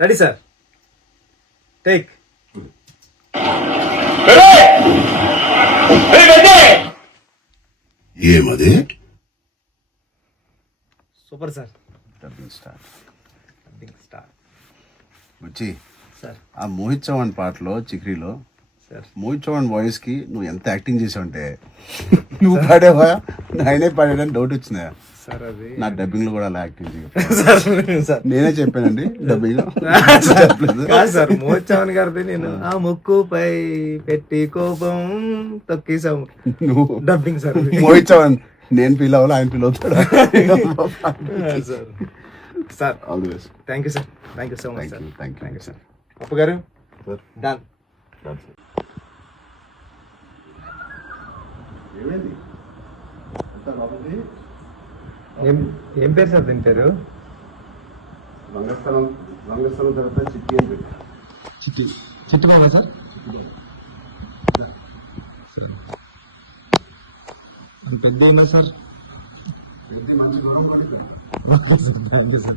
Ready sir, take. ఏమది? Super sir. Dubbing star. వచ్చి sir ఆ మోహిత్ చౌహాన్ పాటలో చిక్రీలో సార్, మోహిత్ చౌహాన్ వాయిస్ కి నువ్వు ఎంత యాక్టింగ్ చేసావంటే నువ్వు పాడేవా ఆయనే పాడాడని డౌట్ వచ్చిందా సార్? అది నా డబ్బింగ్ లో కూడా అలా యాక్టింగ్ చేయ సార్ నేనే చెప్పానండి డబ్బింగ్ కాదు సార్, మోహిత్ చౌహాన్ గారిది నేను ఆ ముక్కుపై పెట్టి కోపం తొక్కేసాము నువ్వు డబ్బింగ్ సార్. మోహిత్ చౌహాన్ నేను ఫీల్ అవ్వాలి, ఆయన ఫీల్ అవుతాడు. Sir sir all the best. Thank you sir, thank you so much sir. Thank you sir. అప్పు గారు సార్. డన్. ఏమైంది అంతా బాగుంది. ఏం పేరు సార్ దీని పేరు? రంగస్థలం తర్వాత చిట్టి అని పెట్టా. చిట్టి బాబా సార్. పెద్ద ఏమో సార్. మంచి దూరం పడుతుంది సార్